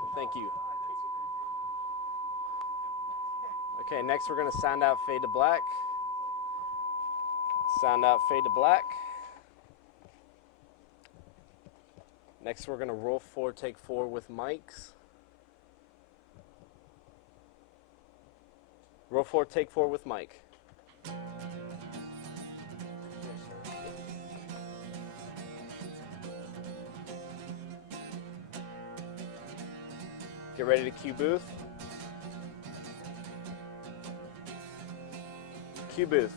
sound. Thank you. Okay, next we're going to sound out, fade to black. Sound out, fade to black. Next we're going to roll 4, take 4 with mics. Roll 4, take 4 with mic. Get ready to cue booth. Cue booth.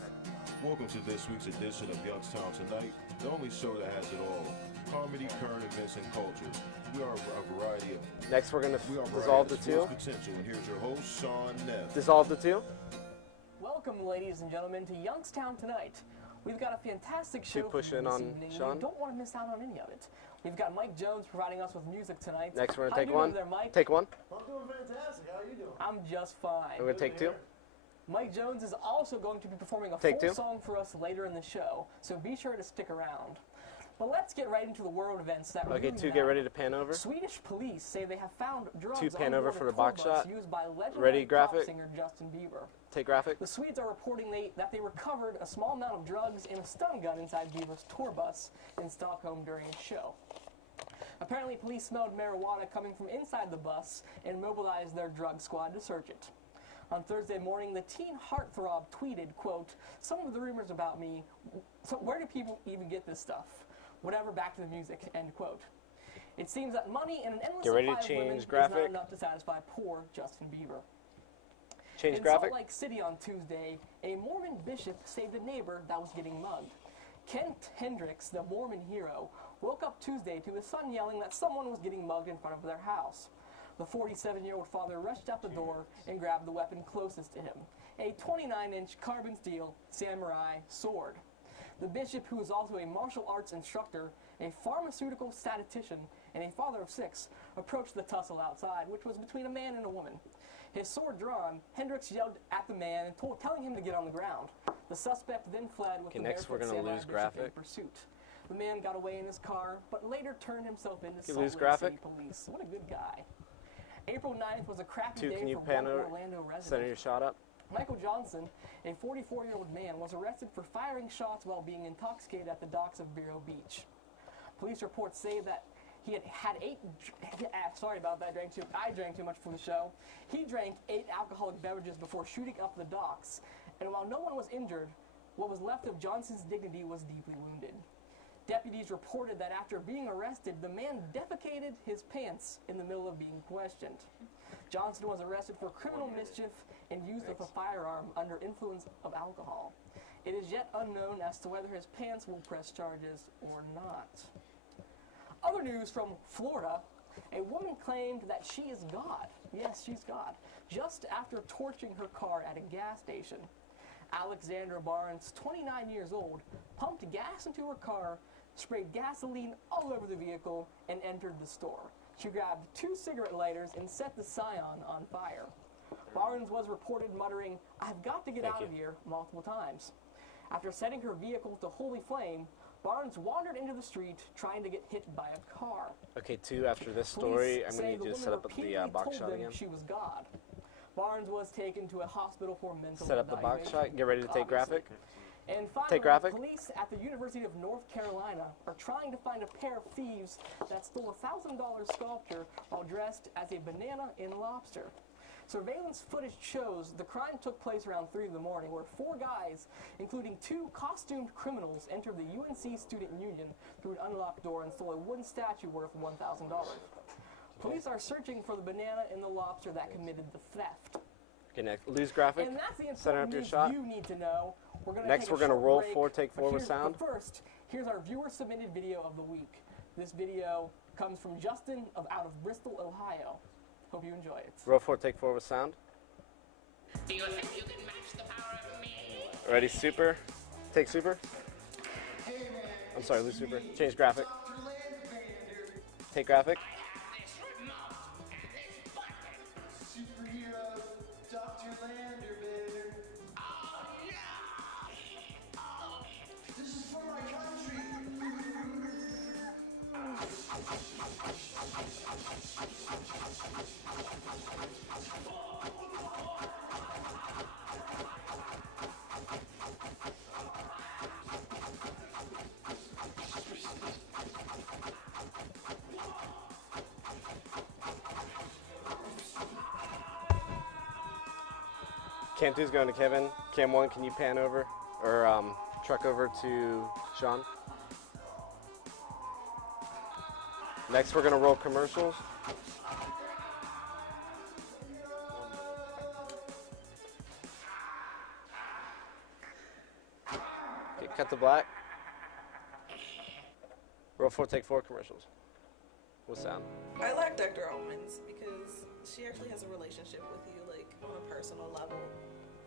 Welcome to this week's edition of Youngstown Tonight, the only show that has it all. Comedy, current events, and culture. We are a variety of... Next we're going to dissolve the 2. Potential. And here's your host, Sean Neff. Dissolve the 2. Welcome, ladies and gentlemen, to Youngstown Tonight. We've got a fantastic show push for you in this on evening. Sean. You don't want to miss out on any of it. We've got Mike Jones providing us with music tonight. Next we're going How to you take doing 1. there, Mike? Take 1. I'm doing fantastic. How are you doing? I'm just fine. We're going to take 2. Mike Jones is also going to be performing a Take full 2. song for us later in the show, so be sure to stick around. But let's get right into the world events that Okay, really 2, get matter. ready to pan over. Swedish police say they have found drugs 2, pan on over board for a the box tour bus shot. used by legendary Ready, pop graphic. singer Justin Bieber. Take graphic. The Swedes are reporting that they recovered a small amount of drugs and a stun gun inside Bieber's tour bus in Stockholm during a show. Apparently, police smelled marijuana coming from inside the bus and mobilized their drug squad to search it. On Thursday morning, the teen heartthrob tweeted, quote, "Some of the rumors about me, so where do people even get this stuff? Whatever, back to the music," end quote. It seems that money and an endless Get ready to supply of women change is graphic. not enough to satisfy poor Justin Bieber. Change In graphic. Salt Lake City on Tuesday, a Mormon bishop saved a neighbor that was getting mugged. Kent Hendricks, the Mormon hero, woke up Tuesday to his son yelling that someone was getting mugged in front of their house. The 47-year-old father rushed out the door and grabbed the weapon closest to him, a 29-inch carbon steel samurai sword. The bishop, who is also a martial arts instructor, a pharmaceutical statistician, and a father of 6, approached the tussle outside, which was between a man and a woman. His sword drawn, Hendricks yelled at the man and telling him to get on the ground. The suspect then fled with the next we're barefoot gonna samurai lose bishop graphic. in pursuit. The man got away in his car, but later turned himself into You Salt lose Lake graphic. City police. What a good guy. April 9th was a crappy 2, day can you for pan one over? Orlando Center resident. your shot up. Michael Johnson, a 44-year-old man, was arrested for firing shots while being intoxicated at the docks of Vero Beach. Police reports say that he had 8. Sorry about that. I drank too much for the show. He drank 8 alcoholic beverages before shooting up the docks. And while no one was injured, what was left of Johnson's dignity was deeply wounded. Deputies reported that after being arrested, the man defecated his pants in the middle of being questioned. Johnson was arrested for criminal mischief and use of a firearm under influence of alcohol. It is yet unknown as to whether his pants will press charges or not. Other news from Florida, a woman claimed that she is God. Yes, she's God. Just after torching her car at a gas station. Alexandra Barnes, 29 years old, pumped gas into her car, sprayed gasoline all over the vehicle, and entered the store. She grabbed 2 cigarette lighters and set the Scion on fire. Barnes was reported muttering, "I've got to get out of here," multiple times. After setting her vehicle to holy flame, Barnes wandered into the street trying to get hit by a car. Okay, 2, after this story, Police I'm say going to need you to set up the repeatedly box told shot them again. she was God. Barnes was taken to a hospital for mental Set up the box evaluation, shot. Get ready to take obviously. graphic. And finally, Take graphic. police at the University of North Carolina are trying to find a pair of thieves that stole a $1,000 sculpture while dressed as a banana and lobster. Surveillance footage shows the crime took place around 3 in the morning, where 4 guys, including 2 costumed criminals, entered the UNC Student Union through an unlocked door and stole a wooden statue worth $1,000. Police are searching for the banana and the lobster that committed the theft. Okay, next. Lose graphic. And that's the Center up important your news shot. you need to know. Next, we're gonna roll 4, take 4 with sound. But first, here's our viewer-submitted video of the week. This video comes from Justin out of Bristol, Ohio. Hope you enjoy it. Roll 4, take 4 with sound. Do you think you can match the power of me? Ready, super. Take super. I'm sorry, lose super. Change graphic. Take graphic. This remote and this button. Superhero, Dr. Lander, baby. Oh no! Oh. This is for my country. Cam 2's going to Kevin. Cam 1, can you pan over or truck over to Sean? Next, we're going to roll commercials. Okay, cut to black. Roll 4, take 4 commercials. What sound? I like Dr. Almonds because she actually has a relationship with you, like, on a personal level.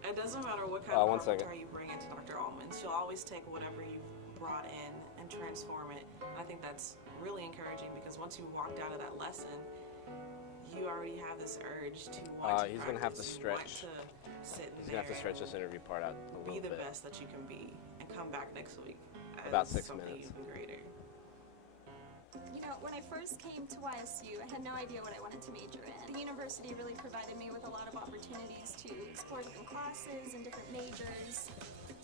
It doesn't matter what kind of repertoire you bring into Dr. Almonds. She'll always take whatever you've brought in and transform it. I think that's really encouraging because once you walked out of that lesson, you already have this urge to want to he's going to have to stretch. Want to sit he's going to have to stretch this interview part out a little bit. Be the bit. best that you can be and come back next week as about 6 something minutes. even greater. You know, when I first came to YSU, I had no idea what I wanted to major in. The university really provided me with a lot of opportunities to explore different classes and different majors.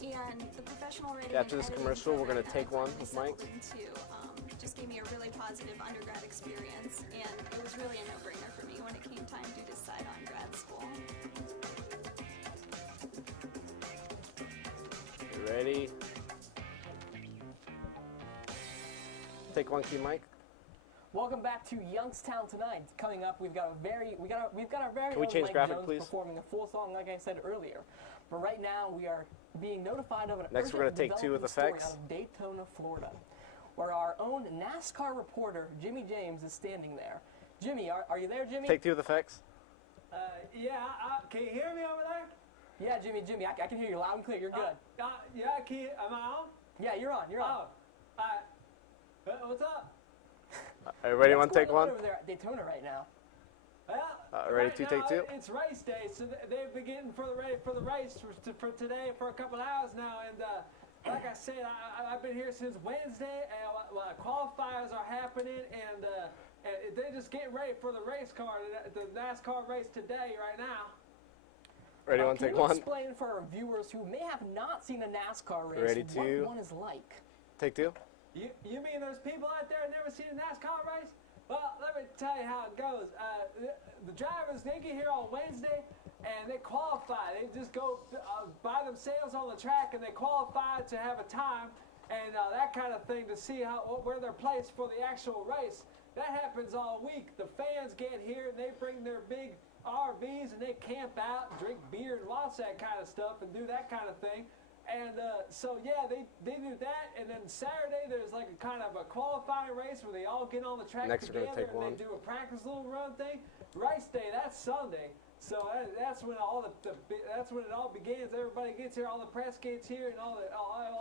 And the professional writing after this commercial, we're going to take one with Mike. Just gave me a really positive undergrad experience, and it was really a no-brainer for me when it came time to decide on grad school. You ready? Take 1 key, Mike. Welcome back to Youngstown Tonight. Coming up, we've got a very Can we change Mike graphic, Jones please? performing a full song, like I said earlier. But right now, we are being notified of an Next, we're urgent gonna take 2 with developing story effects. out of Daytona, Florida, where our own NASCAR reporter Jimmy James is standing there. Jimmy, are you there, Jimmy? Take 2 with effects. Yeah, can you hear me over there? Yeah, Jimmy, I can hear you loud and clear. You're good. Yeah, am I on? Yeah, you're on. What's up? Are you ready? What's 1, take going on 1. over there at Daytona right now? Well, ready, right 2, now, take 2. It's race day, so they've been getting ready for the race for today for a couple hours now. And like I said, I've been here since Wednesday. Qualifiers are happening, and they're just getting ready for the race car, the NASCAR race today, right now. Ready? 1, take 1. Can you explain for our viewers who may have not seen a NASCAR race Ready, what 2. one is like? Take 2. You mean there's people out there never seen a NASCAR race? Well, let me tell you how it goes. The drivers, they get here on Wednesday, and they qualify. They just go by themselves on the track, and they qualify to have a time and that kind of thing to see where they're placed for the actual race. That happens all week. The fans get here, and they bring their big RVs, and they camp out and drink beer and watch that kind of stuff and do that kind of thing. And so, yeah, they do that. And then Saturday, there's like a kind of a qualifying race where they all get on the track together and they do a practice little run thing. Race day, that's Sunday. So that's when that's when it all begins. Everybody gets here, all the press gets here, and all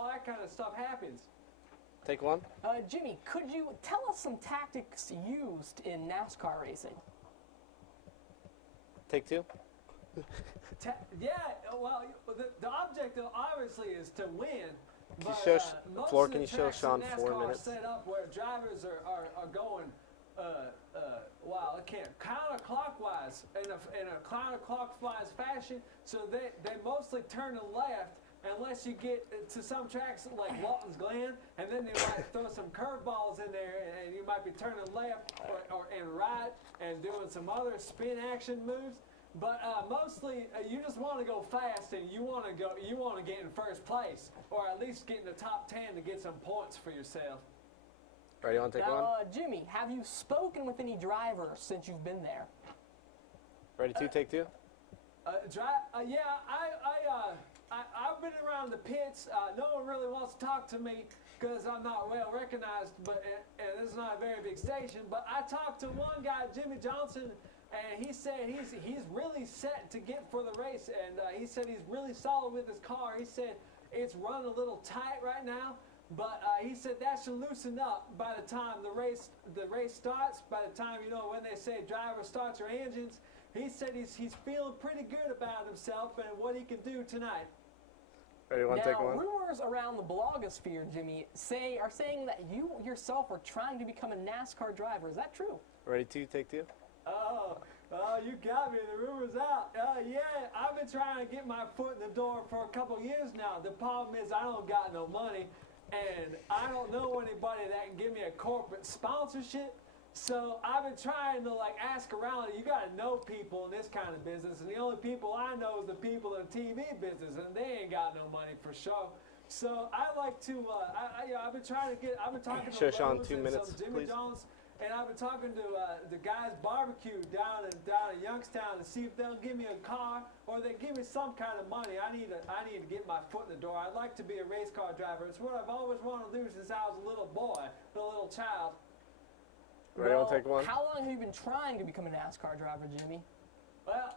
that kind of stuff happens. Take 1. Jimmy, could you tell us some tactics used in NASCAR racing? Take 2. Yeah, well, the objective obviously is to win. Can you show Floor? Can you show Sean 4 minutes? Set up where drivers are going, well, I can't counterclockwise in a counterclockwise fashion. So they mostly turn to left unless you get to some tracks like Walton's Glen, and then they might throw some curveballs in there, and you might be turning left and right and doing some other spin action moves. But mostly, you just want to go fast, and you want to get in first place, or at least get in the top 10 to get some points for yourself. Ready? Want to take 1? Jimmy, have you spoken with any drivers since you've been there? Ready? 2, take 2. Yeah, I've been around the pits. No one really wants to talk to me because I'm not well recognized, and this is not a very big station. But I talked to one guy, Jimmy Johnson. And he said he's really set to get for the race, and he said he's really solid with his car. He said it's running a little tight right now, but he said that should loosen up by the time the race starts. By the time, when they say driver starts your engines, he said he's feeling pretty good about himself and what he can do tonight. Ready? Want to take 1? Rumors around the blogosphere, Jimmy, are saying that you yourself are trying to become a NASCAR driver. Is that true? Ready? 2, take 2. Oh, you got me. The rumor's out. Yeah, I've been trying to get my foot in the door for a couple years now. The problem is I don't got no money, and I don't know anybody that can give me a corporate sponsorship. So I've been trying to like ask around. You got to know people in this kind of business, and the only people I know is the people in the TV business, and they ain't got no money for sure. So I like to. I've been trying to get. I've been talking to Sean, Lowe's 2 and minutes, some Jimmy please. Jones, and I've been talking to the guys barbecue down in Youngstown to see if they'll give me a car or they give me some kind of money. I need to get my foot in the door. I'd like to be a race car driver. It's what I've always wanted to do since I was a little boy, a little child. Ready, I'll take one. How long have you been trying to become a NASCAR driver, Jimmy? Well,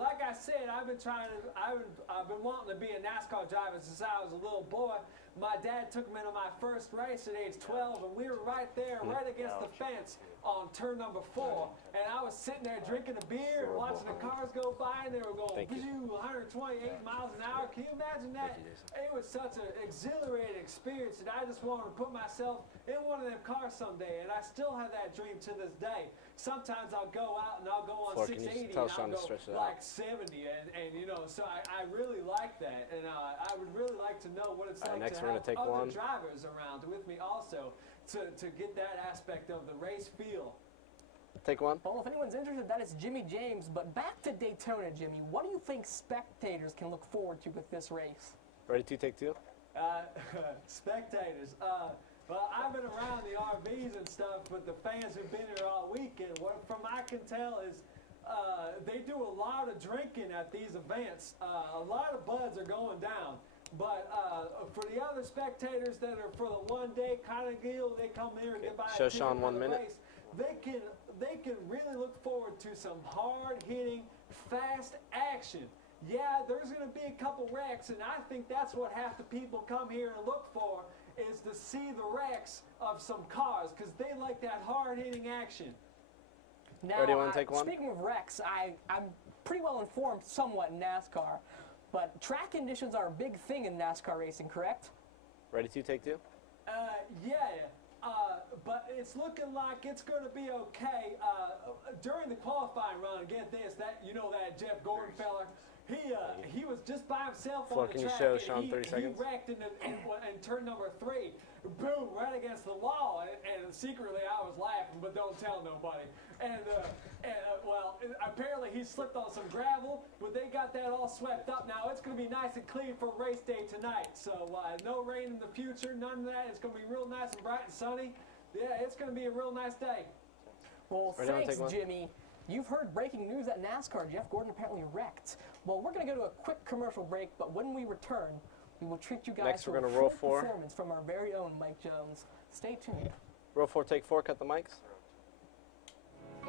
like I said, I've been wanting to be a NASCAR driver since I was a little boy. My dad took me to my first race at age 12, and we were right there, right against the fence on turn number 4. And I was sitting there drinking a beer and watching the cars go by, and they were going 128 miles an hour. Can you imagine that? It was such an exhilarating experience, and I just wanted to put myself in one of them cars someday, and I still have that dream to this day. Sometimes I'll go out and I'll go on 680 and I'll go like 70, and you know, so I really like that, and I would really like to know what it's like next to we're have gonna take other one. drivers around with me also to get that aspect of the race feel. Take one. Well, if anyone's interested, that is Jimmy James. But back to Daytona, Jimmy. What do you think spectators can look forward to with this race? Ready, 2, take 2. Spectators. Well, I've been around the RVs and stuff, but the fans who've been here all weekend, what from I can tell is they do a lot of drinking at these events. A lot of buds are going down. But for the other spectators that are for the one-day kind of deal, they come here and get by. Show Sean 1 minute. Race, they can really look forward to some hard-hitting, fast action. Yeah, there's going to be a couple wrecks, and I think that's what half the people come here and look for, is to see the wrecks of some cars, because they like that hard-hitting action. Now, Ready, want to take one? Speaking of wrecks, I'm pretty well informed somewhat in NASCAR, but track conditions are a big thing in NASCAR racing, correct? Ready, 2, take 2. Yeah. But it's looking like it's going to be okay. During the qualifying run, get this, that Jeff Gordon fella, he was just by himself on the Can you track. show Sean 30 seconds? He wrecked in turn number 3. Boom, right against the wall. And secretly I was laughing, but don't tell nobody. Well, apparently he slipped on some gravel, but they got that all swept up. Now it's going to be nice and clean for race day tonight. So no rain in the future, none of that. It's going to be real nice and bright and sunny. Yeah, it's going to be a real nice day. Well, Ready, thanks, Jimmy. You've heard breaking news at NASCAR. Jeff Gordon apparently wrecked. Well, we're going to go to a quick commercial break, but when we return, we will treat you guys Next, to we're a gonna roll full 4. performance from our very own Mike Jones. Stay tuned. Roll 4, take 4, cut the mics.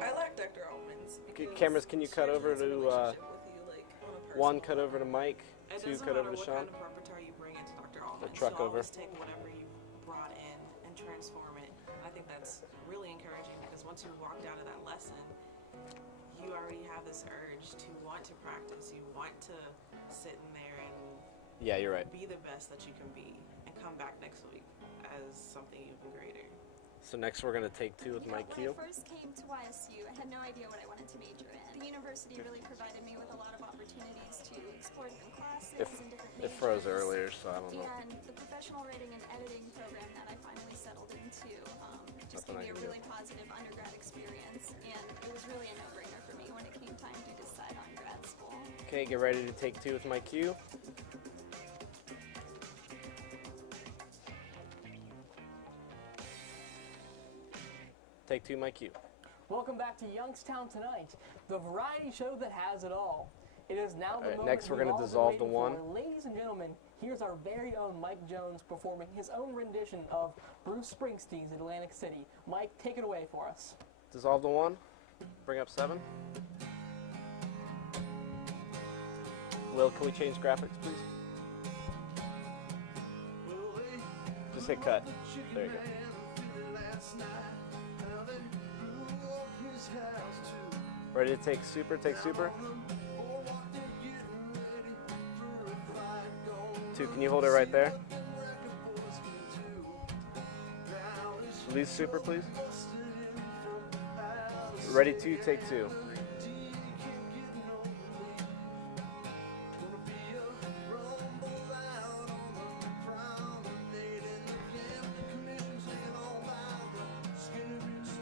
I like Dr. Almonds. Cameras, can you she cut over actually has a to relationship with you, like, on a personal 1, cut over to Mike, It 2, doesn't cut over matter to what Sean. kind of repertoire you bring into Dr. Almonds. truck She'll over. always take whatever you brought in and transform it. I think that's really encouraging because once you walked out of that lesson, you already have this urge to want to practice. You want to sit in there and Yeah, you're right. be the best that you can be and come back next week as something even greater. So next we're going to take 2 with Mike Q. When I first came to YSU, I had no idea what I wanted to major in. The university really provided me with a lot of opportunities to explore different classes and different majors. It froze earlier, so I don't know. And the professional writing and editing program that I finally settled into just Nothing gave me I a can really positive undergrad experience, and it was really a no-brainer for me when it came time to decide on grad school. Okay, get ready to take 2 with Mike Q. Take 2, Mike Q. Welcome back to Youngstown Tonight, the variety show that has it all. It is now the moment next we're we've gonna all been dissolve the waiting for. one. Ladies and gentlemen, here's our very own Mike Jones performing his own rendition of Bruce Springsteen's Atlantic City. Mike, take it away for us. Dissolve the 1. Bring up 7. Will, can we change graphics, please? Just hit cut. There you go. Ready to take super, take super. 2, can you hold it right there? Release super, please. Ready to take 2.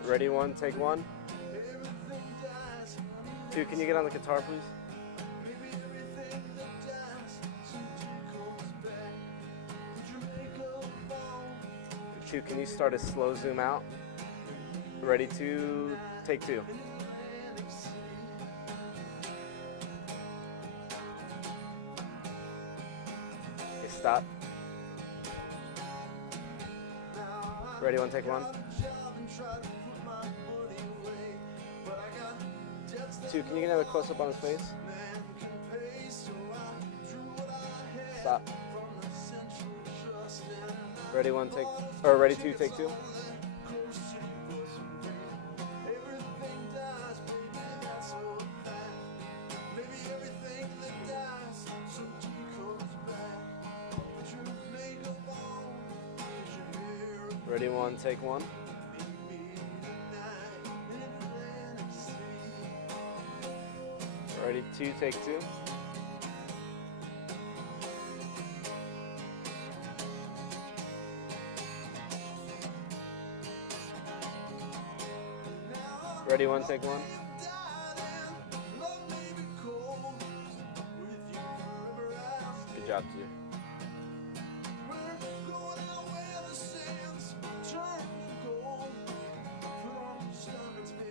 Ready, one, take one. Two, can you get on the guitar, please? Two, can you start a slow zoom out? Ready, two, take two. Okay, stop. Ready, one, take one. Two, can you get another close up on his face? Stop. Ready, one, take, or ready, two, take two. Ready, one, take one. Ready, two, take two. Ready, one, take one. Good job, two.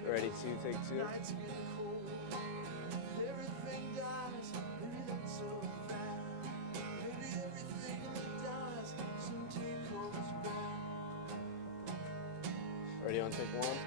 Ready, two, take two. Ready, one, take one.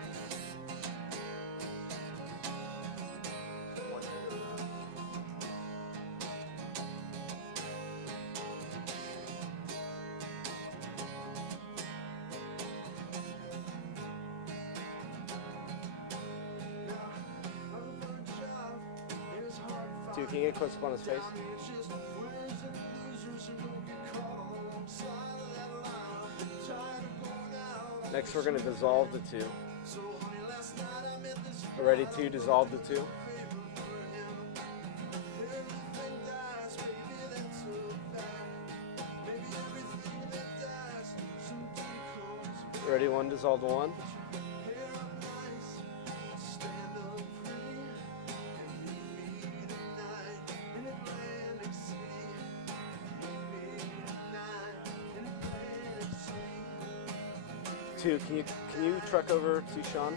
Two, can you get close up on his face? Next, we're going to dissolve the two. Ready, two, dissolve the two. Ready, one, dissolve the one. Two, can you truck over to Sean?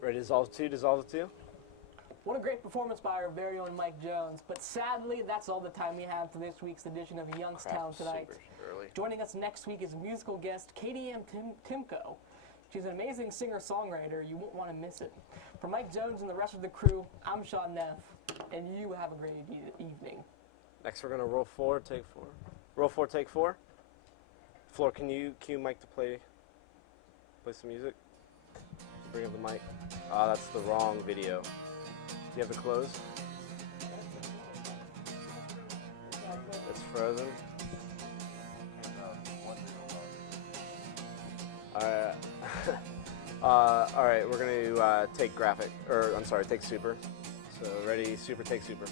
Ready, dissolve two, dissolve the two. What a great performance by our very own Mike Jones. But sadly, that's all the time we have for this week's edition of Youngstown Tonight. Joining us next week is musical guest Katie M. Timko. She's an amazing singer-songwriter. You won't want to miss it. For Mike Jones and the rest of the crew, I'm Sean Neff, and you have a great evening. Next, we're going to roll four, take four. Roll four, take four. Floor, can you cue Mike to play some music? Bring up the mic. Ah, that's the wrong video. Do you have it closed? It's frozen. Alright. Alright, we're going to take graphic. Or, I'm sorry, take super. So, ready, super, take super.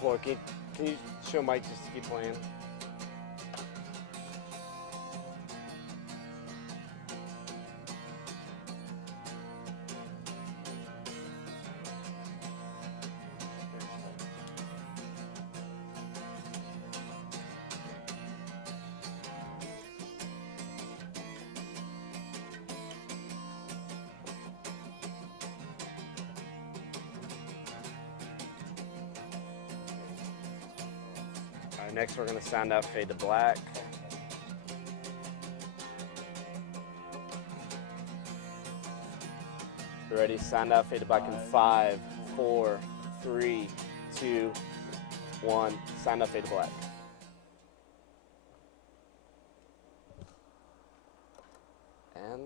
Floor, can you show Mike just to keep playing? Next, we're going to sound out fade to black. Ready? Sound out, fade to black in 5, 4, 3, 2, 1. Sound out, fade to black. And